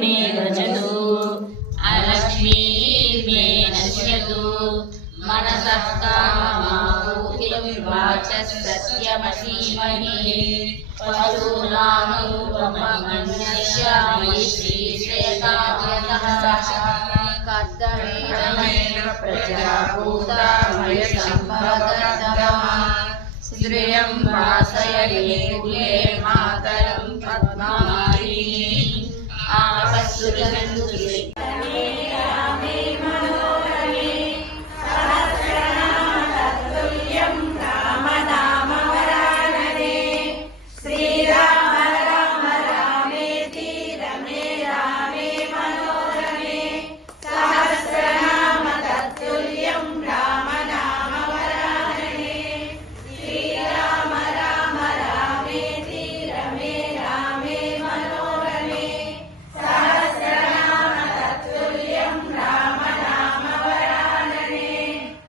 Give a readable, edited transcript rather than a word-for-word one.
मे गजतु अलक्ष्मीर्मे नश्यतु मनसः काममाहुतिं वाचस्सत्यमसीमहि पशूनामरूपमन्यस्यामि श्रीश्रेयकाव्यतः कद्दमेन प्रजाभूता मयसम्भवतः श्रियं वासयते कुले मातरं पद्ममाली आपस्तुजन्तु